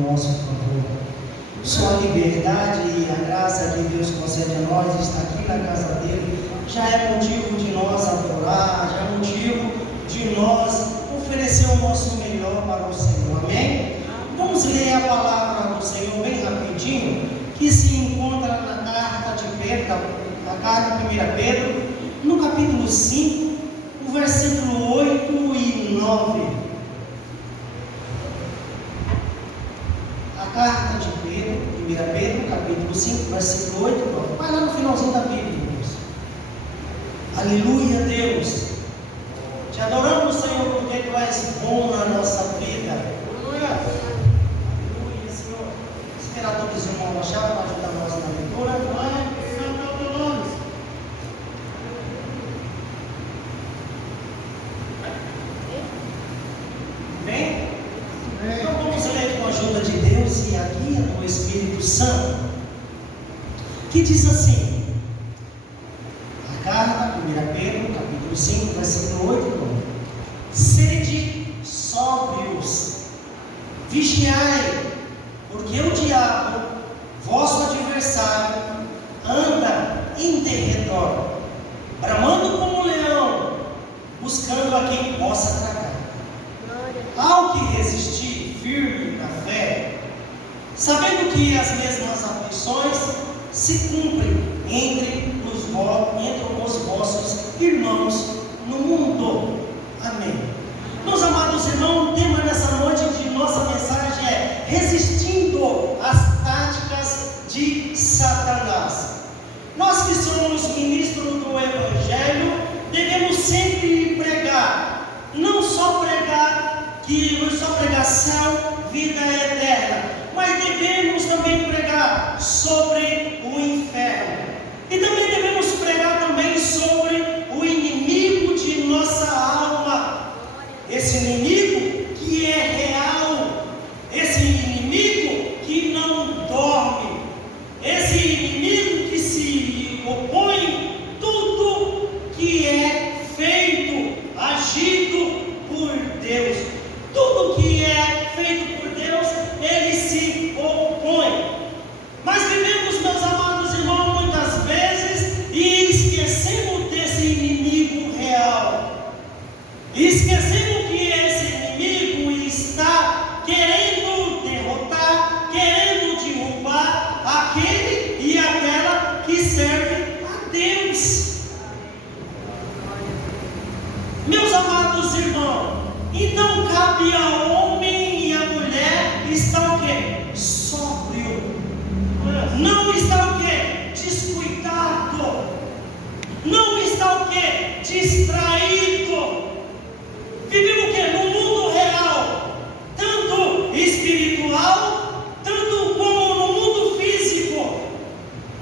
nosso favor. Sua liberdade e a graça que Deus concede a nós, estar aqui na casa dele, já é motivo de nós adorar, já é motivo de nós oferecer o nosso melhor para o Senhor. Amém? Vamos ler a palavra do Senhor bem rapidinho, que se encontra na carta de Pedro, na carta de 1 Pedro, no capítulo 5, o versículo 8 e 9. A carta de Pedro, 1 Pedro, capítulo 5, versículo 8 e 9. Vai lá no finalzinho da Bíblia, irmãos. Aleluia, Deus. Te adoramos, Senhor, porque Tu és bom na nossa vida. Aleluia. Aleluia, Senhor. Esperar todos os irmãos baixar para ajudar nós na leitura. Glória ao Teu nome. Bem? Então vamos ler com a ajuda de Deus e a guia do Espírito Santo, que diz assim: a carta, 1 Pedro, capítulo 5, versículo 8 e 9. Sede sóbrios, vigiai, porque o diabo, vosso adversário, anda em derredor, bramando como um leão, buscando a quem possa tragar. Ao que resistir firme na fé, sabendo que as mesmas aflições se cumprem entre os vossos irmãos no mundo. Amém. Meus amados irmãos, o tema dessa noite de nossa mensagem é resistindo às táticas de Satanás. Nós que somos ministros do Evangelho, devemos sempre pregar, não só pregar céu, vida eterna, mas devemos também pregar sobre o inferno. E também devemos pregar também sobre o inimigo de nossa alma. Esse inimigo que é real, esse inimigo que não dorme, esse inimigo que se opõe tudo que é feito, agido por Deus. Tudo que é feito por Deus, ele se opõe. Mas vivemos, meus amados irmãos, muitas vezes e esquecemos desse inimigo real. Esquecemos que esse inimigo está querendo derrotar, querendo derrubar aquele e aquela que serve a Deus. Meus amados irmãos, então cabe ao homem e à mulher estar o quê? Sóbrio. Não está o quê? Descuidado. Não está o quê? Distraído. Vivemos o quê? No mundo real, tanto espiritual, tanto como no mundo físico.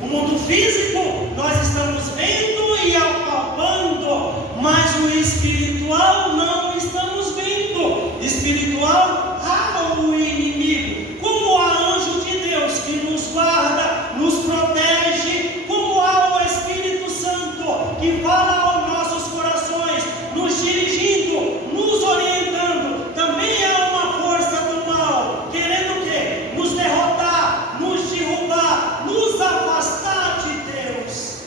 O mundo físico nós estamos vendo e apalpando, mas o espiritual não estamos vendo. Espiritual há o inimigo, como há anjo de Deus que nos guarda, nos protege, como há o Espírito Santo que fala aos nossos corações, nos dirigindo, nos orientando. Também há uma força do mal querendo o quê? Nos derrotar, nos derrubar, nos afastar de Deus.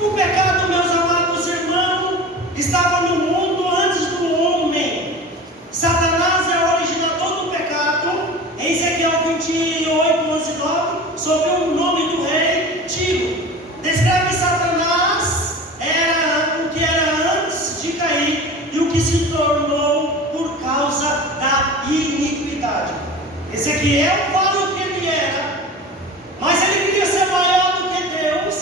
O pecado, meus amados irmãos, estava no mundo antes do homem. Satanás é o originador do pecado. Em Ezequiel 28, 11 e 9, sob o nome do rei Tiro, descreve Satanás era o que era antes de cair e o que se tornou por causa da iniquidade. Ezequiel fala o que ele era, mas ele queria ser maior do que Deus,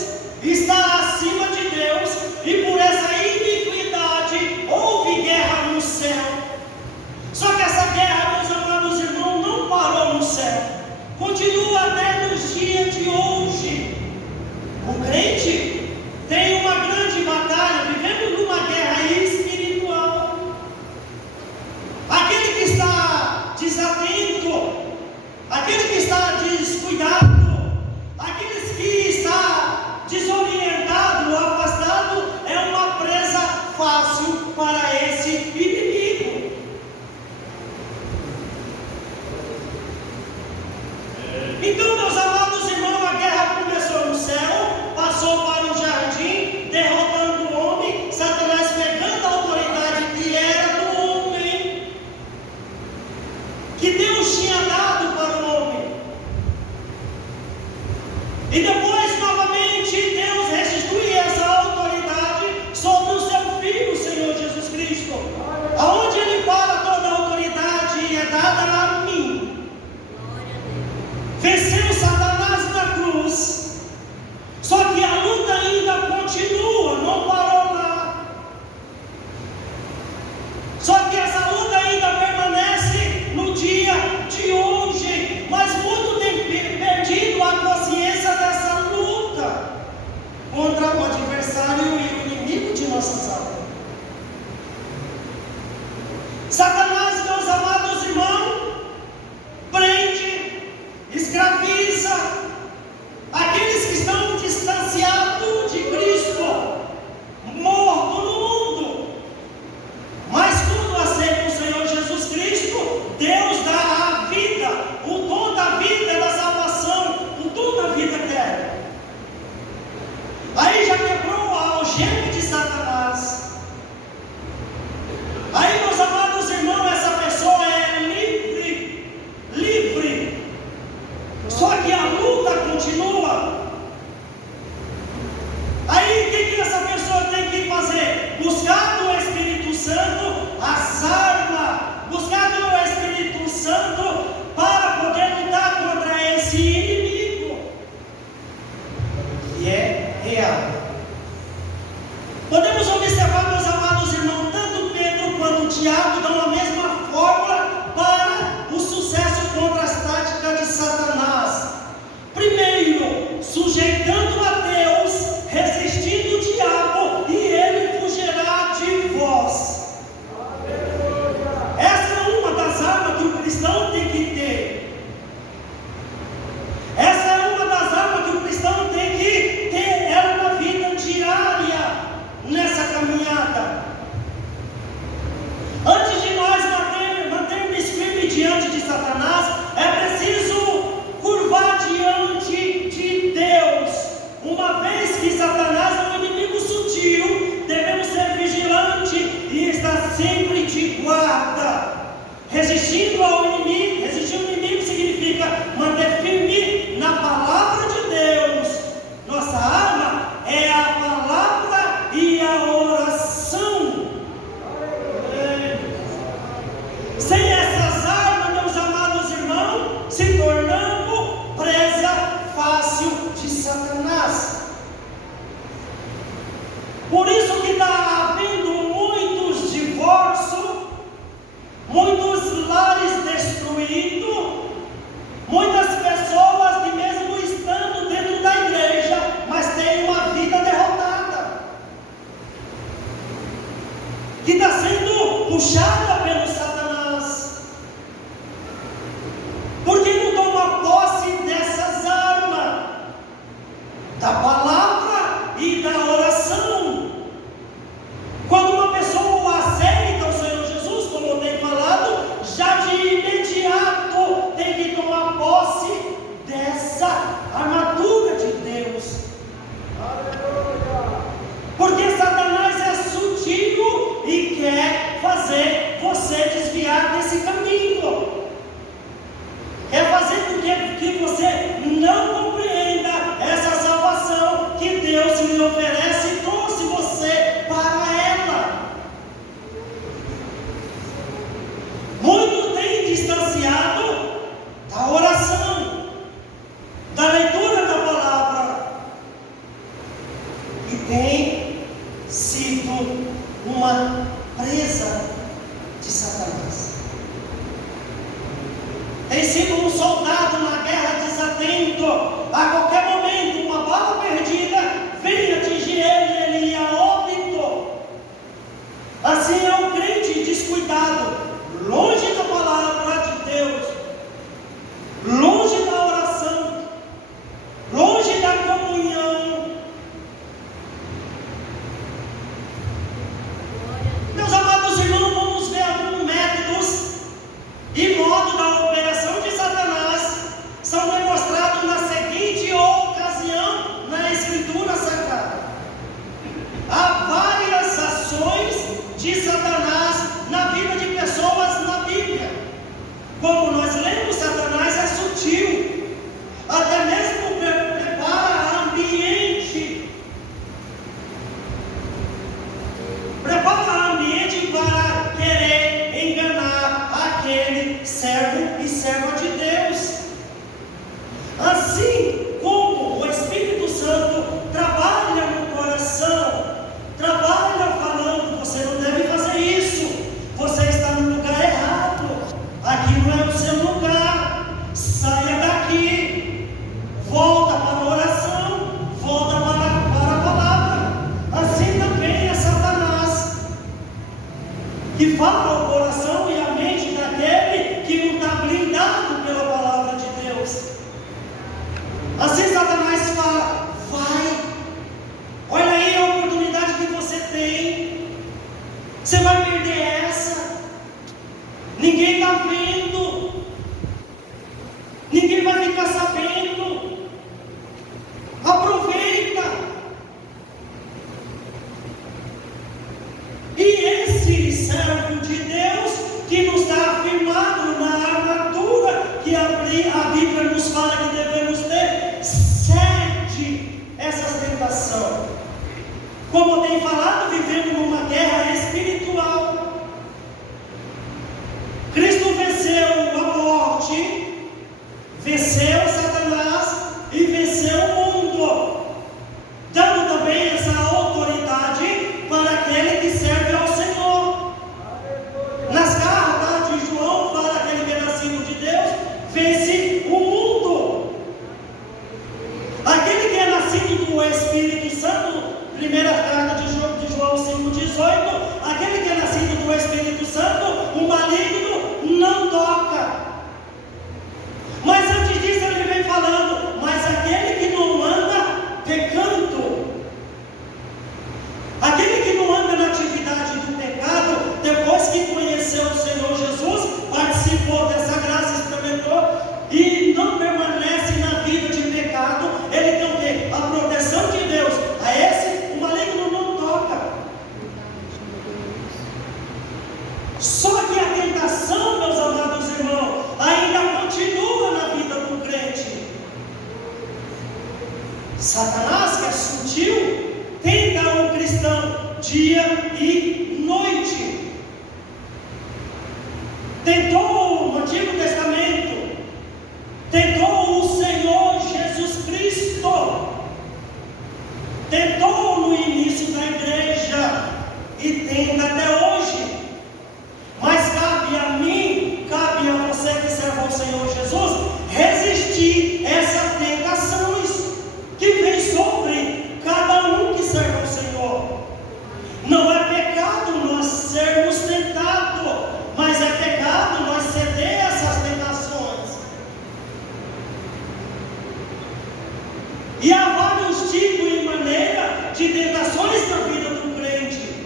está acima de Deus, e por essa iniquidade houve guerra no céu. Só que essa guerra, meus amados irmãos, não parou no céu, continua até nos dias de hoje. O crente tem uma grande batalha, vivendo numa guerra espiritual. Aquele que está desatento, aquele que está descuidado, aquele que está desorientado, afastado, é uma presa fácil para esse inimigo. Só que essa luta ainda permanece no dia de hoje, mas muito tem perdido a consciência dessa luta contra o adversário e o inimigo de nossas almas. Satanás, meus amados irmãos, prende, escraviza aqueles que estão distanciados de Cristo, morto no mundo. Mas quando aceitam o Senhor Jesus Cristo, Deus dá a vida, o dom da vida, da salvação, o dom da vida eterna. Aí já quebrou a algema de Satanás. Aí, meus amados irmãos, essa pessoa é livre, livre. Só que a luta continua. Aí o que essa pessoa tem que fazer? Buscar do Espírito Santo as armas, buscar do Espírito Santo para poder lutar contra esse inimigo, que é real. Podemos observar, meus amados irmãos, tanto Pedro quanto Tiago dão a mesma fórmula para o sucesso contra as táticas de Satanás. Primeiro, sujeitando a Deus, resistindo o diabo, e ele fugirá de vós. Essa é uma das armas que o cristão tem que ter. Essa é uma das armas que o cristão tem que ter, ela na vida diária, nessa caminhada. Antes de nós mantermos firme diante de Satanás, é preciso curvar diante de Deus. Uma vez que Satanás é um inimigo sutil, devemos ser vigilantes e estar sempre de guarda, resistindo ao inimigo. Resistir ao inimigo significa manter firme na palavra de Deus. Nossa arma é a palavra e a oração. Sem essas armas, meus amados irmãos, se tornamos presa fácil de Satanás. Por isso que está havendo muitos divórcios, muitos lares destruídos, muitas pessoas que mesmo estando dentro da igreja, mas têm uma vida derrotada, que está sendo puxada pelo Satanás, porque não toma posse dessas armas, da palavra e da oração. Quando uma pessoa aceita o Senhor Jesus, como eu tenho falado, já de imediato tem que tomar posse dessa armadura de Deus. Porque Satanás é sutil e quer fazer você desviar desse caminho. Quer fazer com que você não compreenda essa salvação que Deus lhe oferece e trouxe você para ela. Muito tem distanciado da oração, da leitura da palavra, e tem sido uma presa de Satanás. Tem sido um soldado na guerra que fala ao coração e à mente daquele que não está blindado pela palavra de Deus. Assim Satanás fala: vai, olha aí a oportunidade que você tem, você vai perder essa, ninguém está vendo, ninguém vai ficar sabendo, aproveita. E esse servo de Deus que nos está afirmado na armadura que a Bíblia nos fala que devemos ter, cede essas tentações. Como eu tenho falado, vivendo numa guerra espiritual. Cristo venceu a morte, venceu Satanás e venceu o mundo, dando também essa autoridade para aquele que serve ao Senhor. Nas cartas de João fala que aquele que é nascido de Deus vence o mundo. Aquele que é nascido do Espírito Santo, primeira carta de João 5,18, aquele que é nascido do Espírito Santo, o maligno não toca. Mas antes disso ele vem falando: mas aquele que não anda pecando, aquele que não anda na atividade do pecado, depois que conheceu o Senhor Jesus, participou dessa graça, experimentou e não permanece na vida de pecado, ele tem o quê? A proteção de Deus. A esse o maligno não toca. Só que a tentação, meus amados irmãos, ainda continua na vida do crente. Satanás, que é sutil, tenta o cristão dia e noite. Tentou no Antigo Testamento, tentou o Senhor Jesus Cristo, tentou no início da igreja e tenta até hoje. Mas cabe a mim, cabe a você que serve ao Senhor Jesus, resistir essas tentações que vem sobre cada um que serve ao Senhor. Não é pecado nós sermos tentados, mas é pecado nós ceder a essas tentações. E há vários tipos e maneiras de tentações na vida do crente.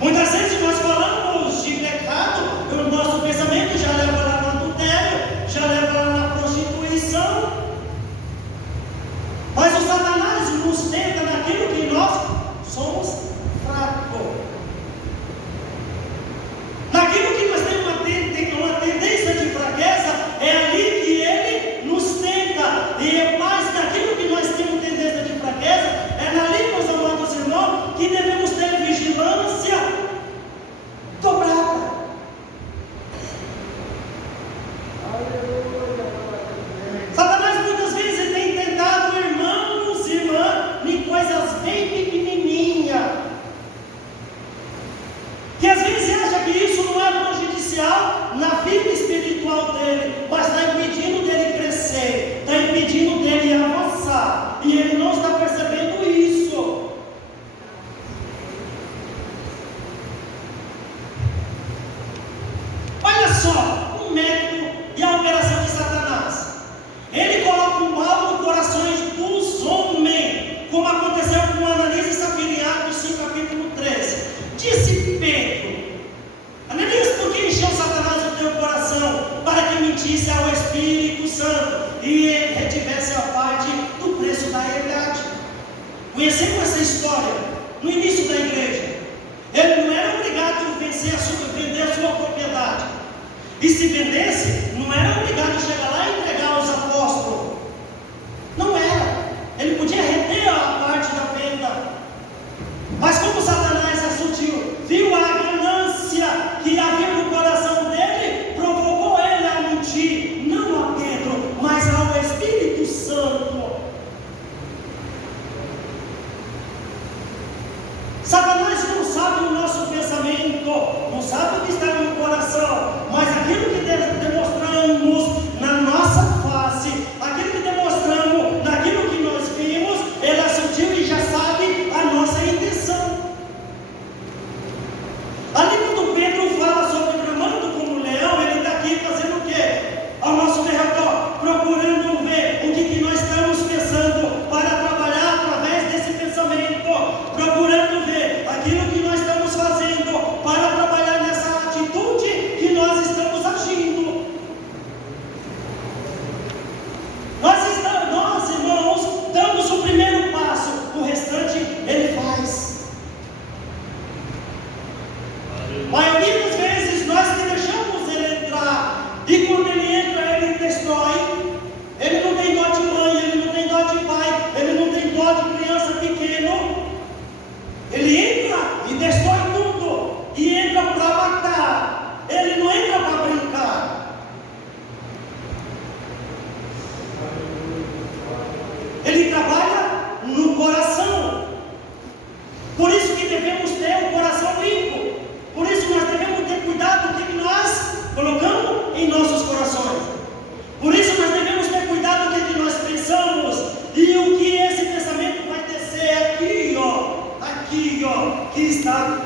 Muitas vezes nós falamos de pecado, o nosso pensamento já leva lá no adultério, já leva lá na prostituição. Mas o Satanás nos tenta naquilo que nós somos fracos, naquilo que nós temos uma tendência de fraqueza, é ali que ele nos tenta. E é mais naquilo que nós temos tendência de fraqueza, é ali, meus amados irmãos, que devemos ter vigilância dobrada. Satanás muitas vezes tem tentado irmãos e irmãs em coisas bem pequenininhas, que às vezes acha que isso não é prejudicial na vida espiritual dele, mas está impedindo dele crescer, está impedindo dele avançar, e ele não está percebendo isso. Olha só o método e a operação de Satanás. Ele coloca o mal no corações dos homens, como aconteceu com Ananias e Safira, Atos 5, capítulo 13. Disse Pedro: Ananias, por que encheu Satanás o teu coração para que mentisse a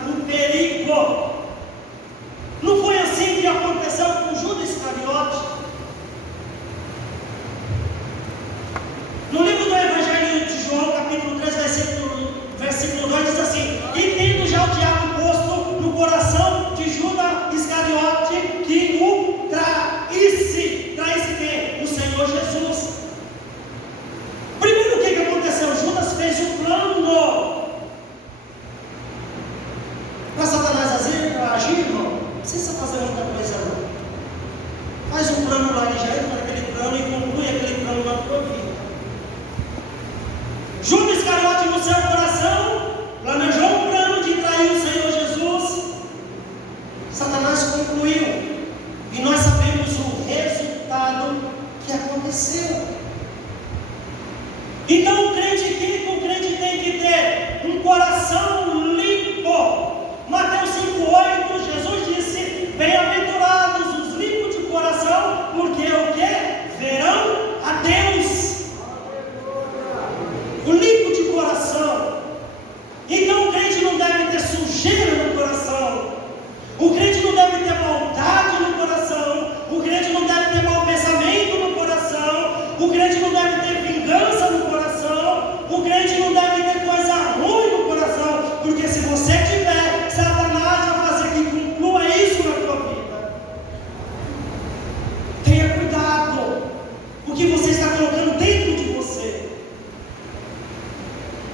do perigo. Não foi assim que aconteceu com Judas Iscariote. No livro do Evangelho de João, capítulo 3, versículo 2, diz assim: e tendo já o diabo posto no coração de Judas Iscariote que o traísse quem? O Senhor Jesus. Primeiro, o que aconteceu? Judas fez um plano. Para Satanás agir, irmão, não precisa fazer muita coisa não. Faz um plano lá, ele já entra naquele plano e conclui aquele plano na tua vida. Judas Iscariote, no seu coração, planejou um plano de trair o Senhor Jesus. Satanás concluiu. E nós sabemos o resultado que aconteceu. Então o crente tem que ter um coração limpo. Mateus 5,8, Jesus disse: bem-aventurados os limpos de coração, porque o que? Verão a Deus. O limpo de coração. Então o crente não deve ter sujeira no coração. O crente não deve ter maldade no coração. O crente não deve ter mau pensamento no coração. O crente não deve ter vingança no coração. O crente não deve ter coisa ruim no coração. Porque se você tiver, Satanás vai fazer que conclua isso na tua vida. Tenha cuidado. O que você está colocando dentro de você.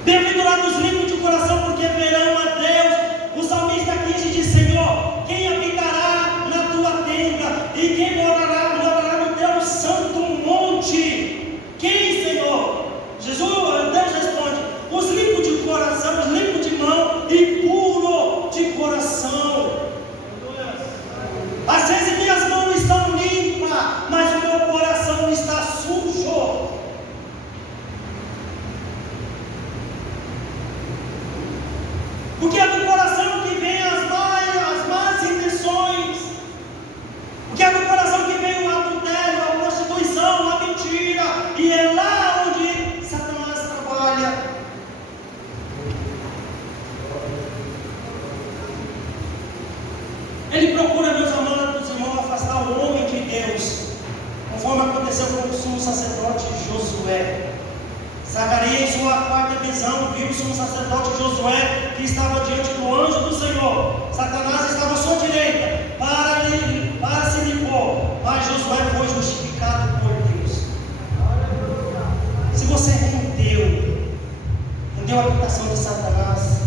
Bem-aventurados os limpos de coração, porque verão a Deus. O salmista 15 diz: Senhor, quem habitará na tua tenda? E quem morará no teu santo monte? Quem, Senhor? Deus responde: os limpos de coração, os limpos de mão e puro de coração. Às vezes minhas mãos estão limpas, mas o meu coração está sujo. Porque é do coração que vem as más intenções. Porque é do coração que vem o adultério, a prostituição, a mentira. E é lá onde Satanás trabalha. Ele procura, meus amados irmãos, afastar o homem de Deus, conforme aconteceu com o sumo sacerdote Josué. Zacarias, em sua quarta visão, viu o sumo sacerdote Josué, que estava diante do anjo do Senhor. Satanás estava à sua direita, para se limpar, mas Josué foi justificado por Deus. Se você rendeu a habitação de Satanás,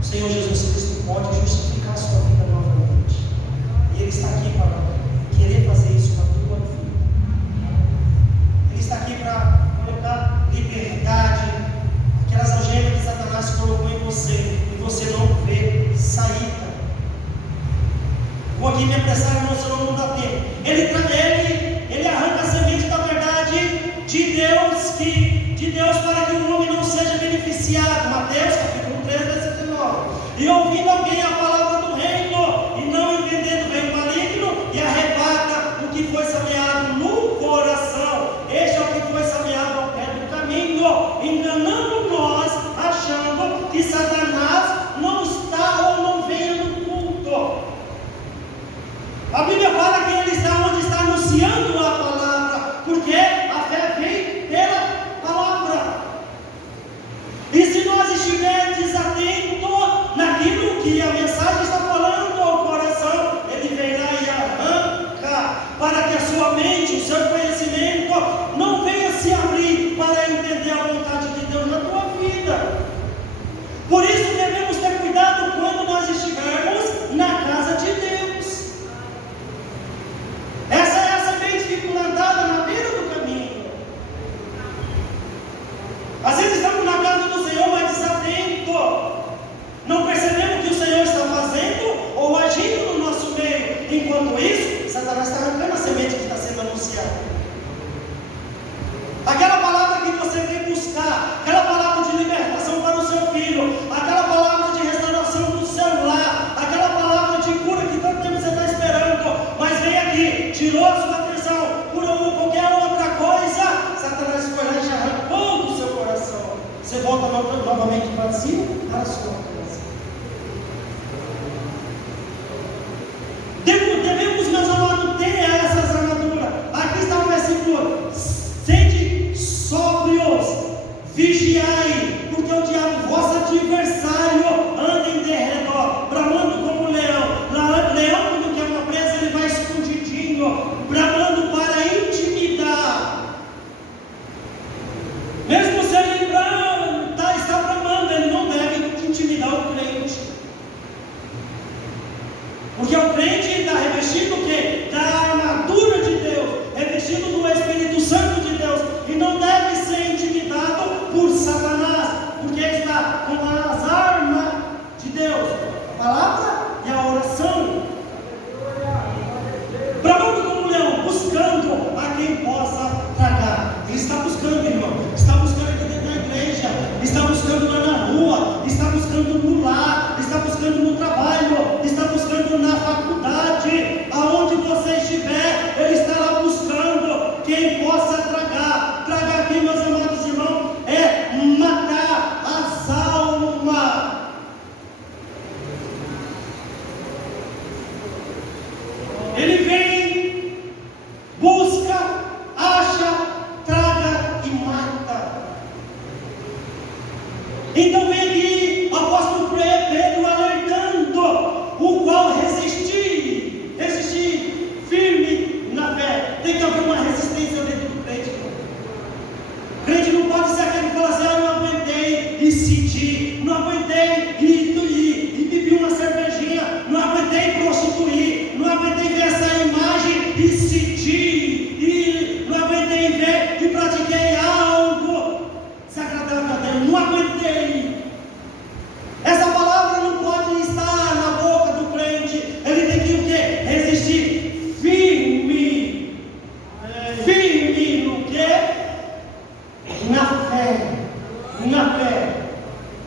o Senhor Jesus Cristo pode justificar a sua vida novamente. E Ele está aqui para querer fazer isso na tua vida. Ele está aqui para colocar liberdade, aquelas algemas que Satanás colocou em você, e você não vê saída. Vou aqui me apressar, irmão, senão não dá tempo. Ele arranca a semente da verdade de Deus para que o homem não seja beneficiado. Mateus capítulo 3, versículo 9. E ouvindo alguém a palavra do reino, e não entendendo, vem o maligno e arrebata o que foi semeado no coração. Este é o que foi semeado ao pé do caminho, enganando nós, achando que Satanás não está ou não vem no culto. A Bíblia fala que ele está onde está anunciando a palavra, porque a fé vem pela palavra. E se nós estivermos desatentos naquilo que a mensagem Porque o crente está revestido o quê? Da armadura de Deus, revestido do Espírito Santo de Deus, e não deve ser intimidado por Satanás, porque ele está com as armas de Deus, a palavra e a oração, bramando como um leão, buscando a quem possa tragar. Ele está buscando, irmão, está buscando aqui dentro da igreja, está buscando lá na rua, está buscando no lar, está buscando no trabalho, está buscando na faculdade, aonde você estiver, ele está lá buscando quem possa tragar. Tragar aqui, meus amados irmãos, é matar as almas. Ele vem, busca, acha, traga e mata. Então vem aqui o apóstolo Pedro alertando, o qual resistir firme na fé. Tem que haver uma resistência dentro do crente. O crente não pode ser aquele que fala assim: eu não aguentei e senti, não aguentei e bebi uma cervejinha, não aguentei prostituir, não aguentei ver essa imagem e senti, e não aguentei ver e pratiquei algo desagradável a Deus, não aguentei. Essa palavra não pode estar na boca do crente. Ele tem que o quê? Resistir firme. Firme no quê? Na fé. Na fé.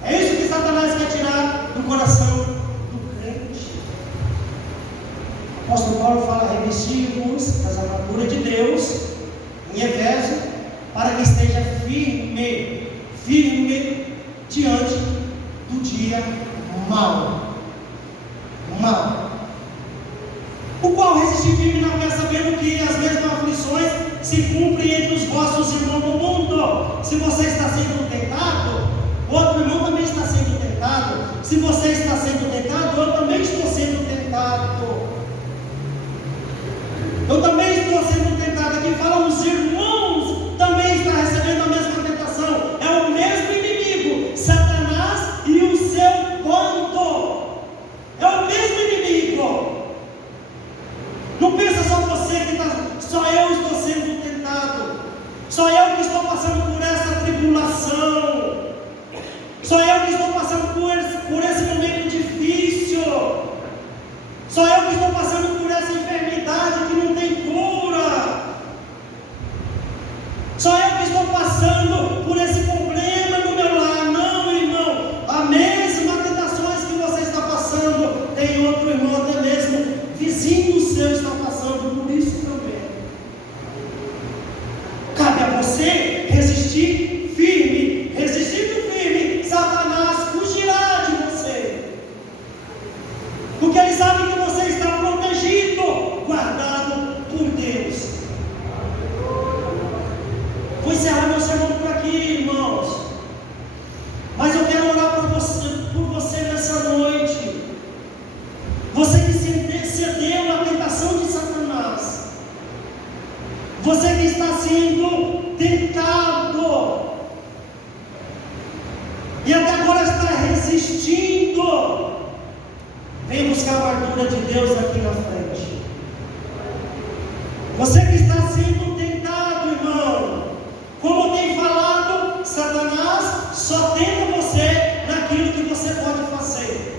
É isso que Satanás quer tirar do coração do crente. O apóstolo Paulo fala: revestir-vos das armaduras de Deus, em Efésios, para que esteja firme diante do dia mau. O qual resistir firme na fé, sabendo que as mesmas aflições se cumprem entre os vossos irmãos do mundo. Se você está sendo tentado, outro irmão também está sendo tentado. Se você está sendo tentado, eu também estou sendo tentado. Eu também estou sendo tentado. Aqui fala: os irmãos também estão recebendo a mesma tentação. É o mesmo inimigo, Satanás e o seu bando. É o mesmo inimigo. Não pensa só você que está, só eu estou sendo tentado, só eu que estou passando por essa tribulação, só eu que estou passando por esse momento difícil, só eu que estou passando por essa enfermidade que não tem cura, só eu que estou passando por esse problema no meu lar. Não, irmão, a mesma tentações que você está passando, tem outro irmão, até mesmo vizinho seu está passando por isso também. Cabe a você resistir firme. Resistindo firme, Satanás fugirá de você, porque ele sabe que você está protegido, guardado por Deus. Vou encerrar meu sermão por aqui, irmãos, mas eu quero orar por você nessa noite. Você que cedeu à tentação de Satanás, você que está sendo tentado e até agora está resistindo, vem buscar a armadura de Deus aqui na frente. Você que está sendo tentado, irmão, como tem falado, Satanás só tenta você naquilo que você pode fazer.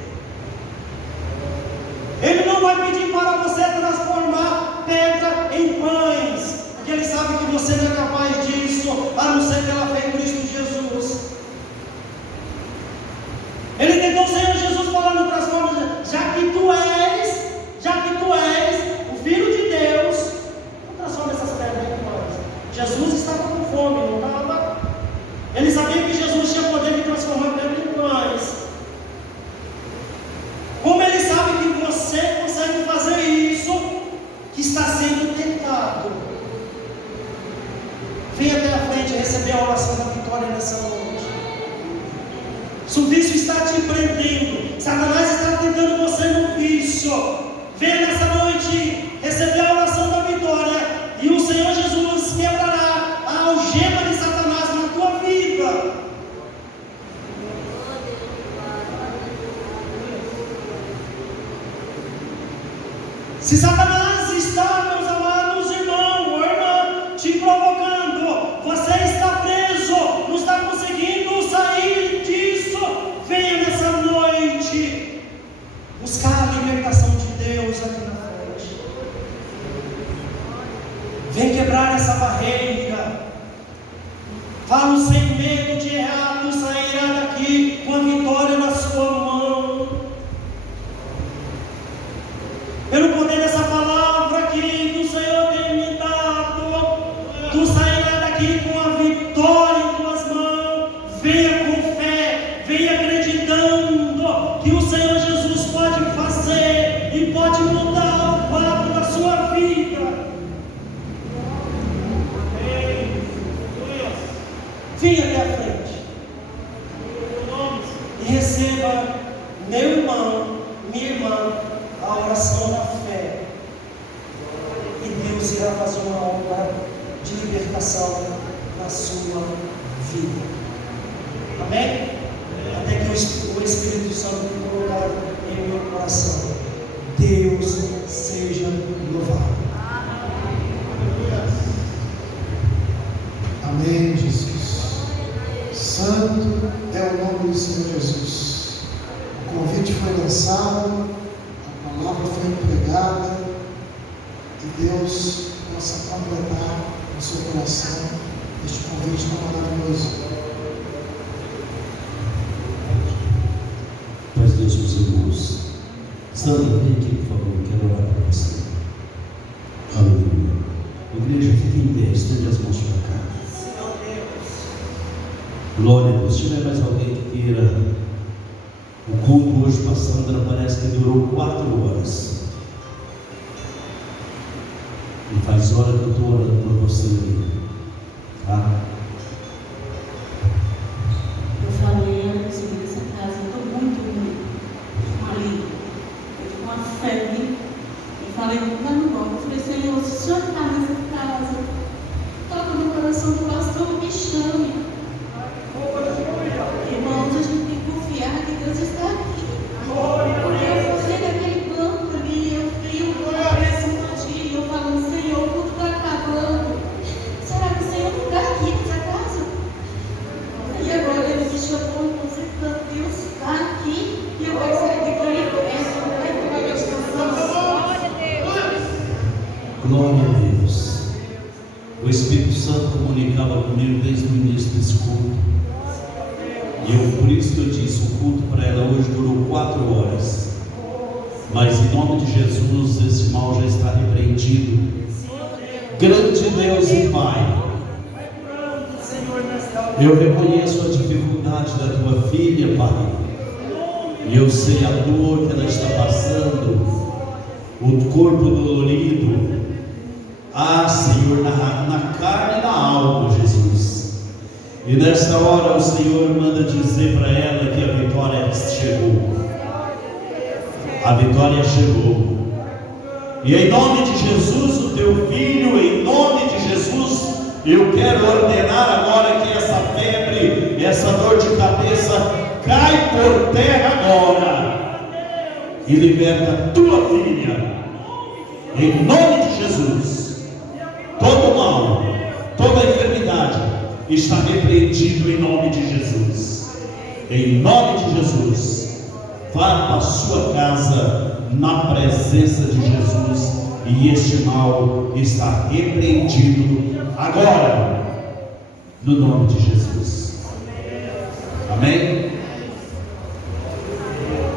Ele não vai pedir para você transformar pedra em pães, porque ele sabe que você não é capaz disso, a não ser pela fé em Cristo Jesus. Ele tentou o Senhor Jesus falando: transforma, já que tu és o Filho de Deus, não transforma essas pedras em pães. Jesus estava com fome, não estava? Ele sabia que Jesus tinha poder de transformar pedra em pães. Como ele sabe que você consegue fazer isso, que está sendo tentado, vem até a frente receber a oração da vitória nessa noite. Se o vício está te prendendo, Satanás está tentando você no vício, venha nessa noite receber a oração da vitória, e o Senhor Jesus quebrará a algema de Satanás na tua vida. Se Satanás está, meus amados irmãos ou irmã, te provocando, você está preso, não está conseguindo sair disso, venha nessa noite buscar a libertação de Deus aqui na frente. Vem quebrar essa barreira. Falo sem medo de errar, tu sairá daqui com a vitória na sua mão. Pelo poder dessa palavra que o Senhor tem me dado, tu sairá daqui com a vitória em tuas mãos. Venha com fé, venha acreditando que o Senhor Jesus pode fazer e pode mudar o quadro da sua vida. Venha até a frente e receba, meu irmão, minha irmã, a oração da fé, e Deus irá fazer uma obra de libertação na sua vida. Amém? Até que o Espírito Santo me colocar em meu coração. Deus seja louvado. Amém, Jesus. Santo é o nome do Senhor Jesus. O convite foi lançado, a palavra foi empregada, e Deus possa completar no seu coração este convite tão maravilhoso. Paz Deus para os irmãos. Sandra, vem aqui, por favor, quero orar para você. Aleluia. Igreja, fique em pé, estende as mãos para cá. Glória a Deus. Se tiver mais alguém que queira, o culto hoje para Sandra parece que durou 4 horas. E faz hora que eu estou orando por você ali. Tá? Eu falei, eu recebi essa casa, eu estou muito ali, eu estou com uma febre, e falei, não está no bom. Eu falei, Senhor, se o Senhor está nessa casa, toca no coração do pastor, me chame. Irmãos, a gente tem que confiar que Deus está aqui. Porque eu fui daquele banco ali, eu vi uma pressão do dia, eu falando, Senhor, o culto está acabando. Será que o Senhor não está aqui nessa casa? E agora ele me chamou e consertando, Deus está aqui. E eu quero sair daqui para ele peço, vai tomar minha situação. Glória a Deus. O Espírito Santo comunicava comigo desde o início desse culto. E eu, por isso que eu disse, o culto para ela hoje durou 4 horas. Mas em nome de Jesus, esse mal já está repreendido. Grande Deus e Pai, eu reconheço a dificuldade da tua filha, Pai. E eu sei a dor que ela está passando, o corpo dolorido. Ah, Senhor, na carne e na alma, Jesus. E nesta hora o Senhor manda dizer para ela que a vitória chegou. A vitória chegou. E em nome de Jesus, o teu filho, em nome de Jesus, eu quero ordenar agora que essa febre, essa dor de cabeça, cai por terra agora. E liberta a tua filha. Em nome de Jesus. Todo mal, toda enfermidade está repreendido em nome de Jesus. Em nome de Jesus, vá para a sua casa na presença de Jesus, e este mal está repreendido agora, no nome de Jesus. Amém?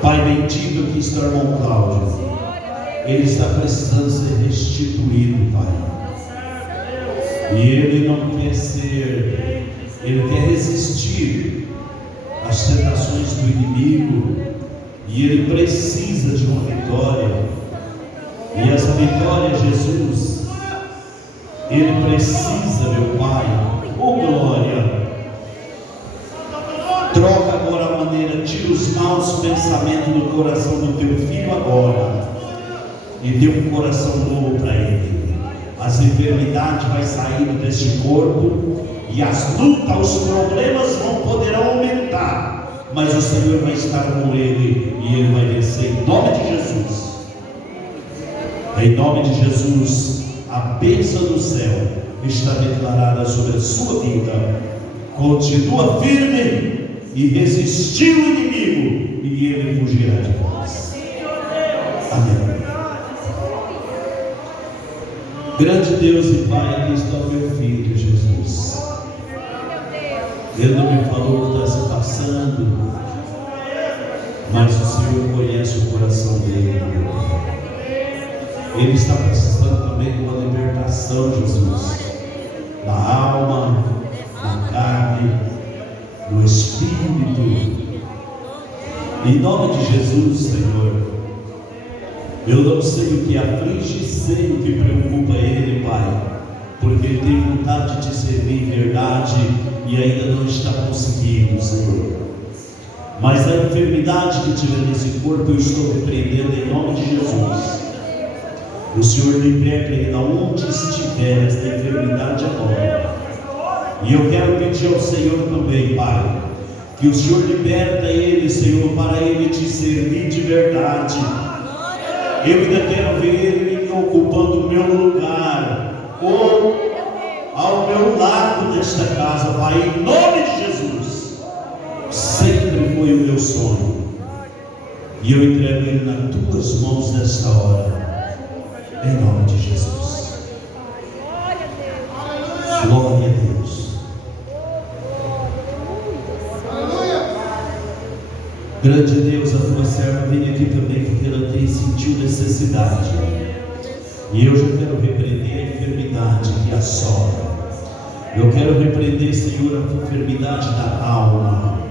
Pai bendito, aqui está o irmão Cláudio. Ele está precisando ser restituído, Pai. E ele não quer ser, ele quer resistir às tentações do inimigo, e ele precisa de uma vitória. E essa vitória, Jesus, ele precisa, meu Pai. Oh glória! Troca agora a maneira, tira os maus pensamentos do coração do teu filho agora, e dê um coração novo para ele. As enfermidades vão saindo deste corpo, e as lutas, os problemas poderão aumentar, mas o Senhor vai estar com ele, e ele vai vencer em nome de Jesus. Em nome de Jesus, a bênção do céu está declarada sobre a sua vida. Continua firme e resistir o inimigo, e ele fugirá de vós. Amém. Grande Deus e Pai, aqui está o meu filho Jesus. Ele não me falou o que está se passando, mas o Senhor conhece o coração dele. Ele está precisando também de uma libertação, Jesus, na alma, na carne, no espírito. Em nome de Jesus, Senhor, eu não sei o que aflige, sei o que preocupa ele, Pai, porque ele tem vontade de te servir em verdade e ainda não está conseguindo, Senhor. Mas a enfermidade que tiver nesse corpo, eu estou repreendendo em nome de Jesus. O Senhor liberta ele aonde estiver esta enfermidade agora. E eu quero pedir ao Senhor também, Pai, que o Senhor liberta ele, Senhor, para ele te servir de verdade. Eu ainda quero ver ele ocupando o meu lugar, ou ao meu lado nesta casa, Pai, em nome de Jesus. Sempre foi o meu sonho, e eu entrego ele nas tuas mãos nesta hora, em nome de Jesus. Glória a Deus. Grande Deus, a tua serva vem aqui também porque ela tem sentido necessidade, e eu já quero repreender a enfermidade que assola. Eu quero repreender, Senhor, a enfermidade da alma.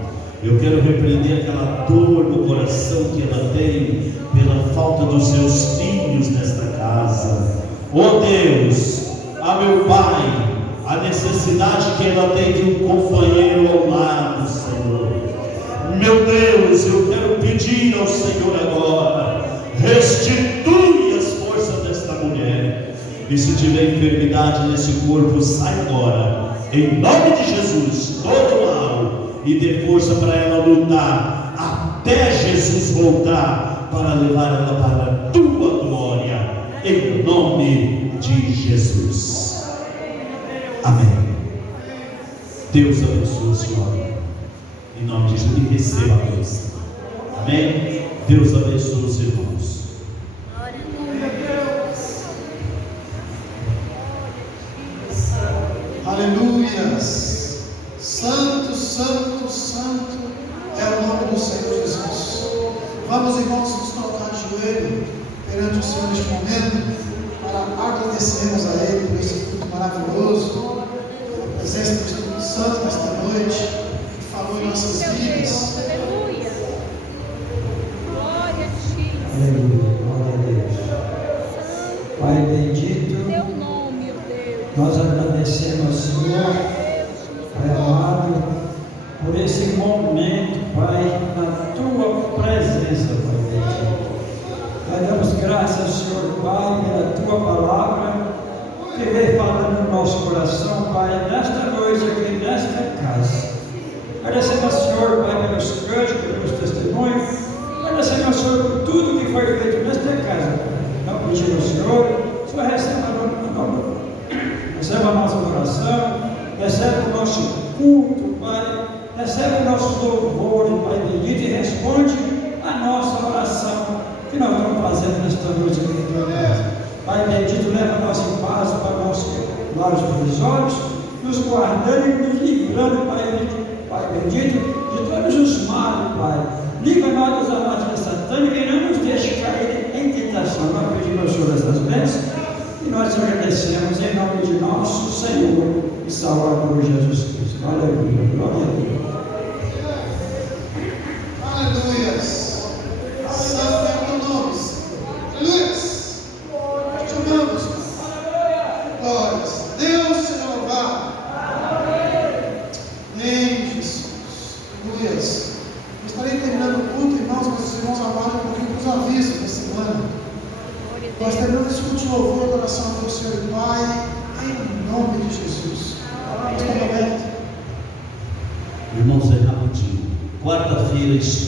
Eu quero repreender aquela dor no coração que ela tem pela falta dos seus filhos nesta casa. Oh Deus, meu Pai, a necessidade que ela tem de um companheiro ao lado, Senhor. Meu Deus, eu quero pedir ao Senhor agora, restitui as forças desta mulher. E se tiver enfermidade nesse corpo, sai agora, em nome de Jesus, todo mal. E dê força para ela lutar até Jesus voltar para levar ela para a tua glória, em nome de Jesus. Amém. Deus abençoe a senhora, em nome de Jesus, e receba a bênção. Amém. Deus abençoe os irmãos. Aleluias. Santo, santo, santo é o nome do Senhor Jesus. Vamos, irmãos, nos colocar de joelho perante o Senhor neste momento, para agradecermos a Ele por esse culto maravilhoso, pela presença do Espírito Santo nesta noite, que falou em nossas vidas. Aleluia. Glória a Ti. Aleluia, glória a Deus. Pai bendito, Teu nome, ó Deus. nós agradecemos ao Senhor, Pai amado, por esse momento, Pai, na Tua presença, Pai bendito. Nós damos graças ao Senhor, Pai, pela Tua palavra, que vem falando no nosso coração, Pai, nesta noite aqui, nesta casa. Agradecemos ao Senhor, Pai, pelos cânticos, pelos testemunhos. Agradecemos ao Senhor por tudo que foi feito nesta casa, Pai. Nós pedimos ao Senhor, o Senhor receba a nossa oração, recebe o nosso culto, Pai, recebe o nosso louvor, Pai bendito, e responde a nossa oração que nós estamos fazendo nesta noite aqui em tua casa. Pai bendito, leva nós em paz para nossos lares provisórios, nos guardando e nos livrando, Pai bendito, de todos os males, Pai. Livra-nos das armadilhas satânicas e não nos deixe cair em tentação. Nós pedimos ao Senhor essas bênçãos e nós te agradecemos em nome de nosso Senhor e Salvador Jesus Cristo. Aleluia, glória a Deus. Aleluias. Santo é o teu nome, Senhor. Aleluias. Te amamos. Glórias. Deus seja louvado. Amém, Jesus. Aleluias. Eu estarei terminando o culto, irmãos, mas os irmãos aguardam um pouquinho para os avisos da semana. Nós terminamos esse culto de louvor e oração ao Senhor e Pai, em nome de Jesus. Irmãos, é rapidinho. Quarta-feira, estudo.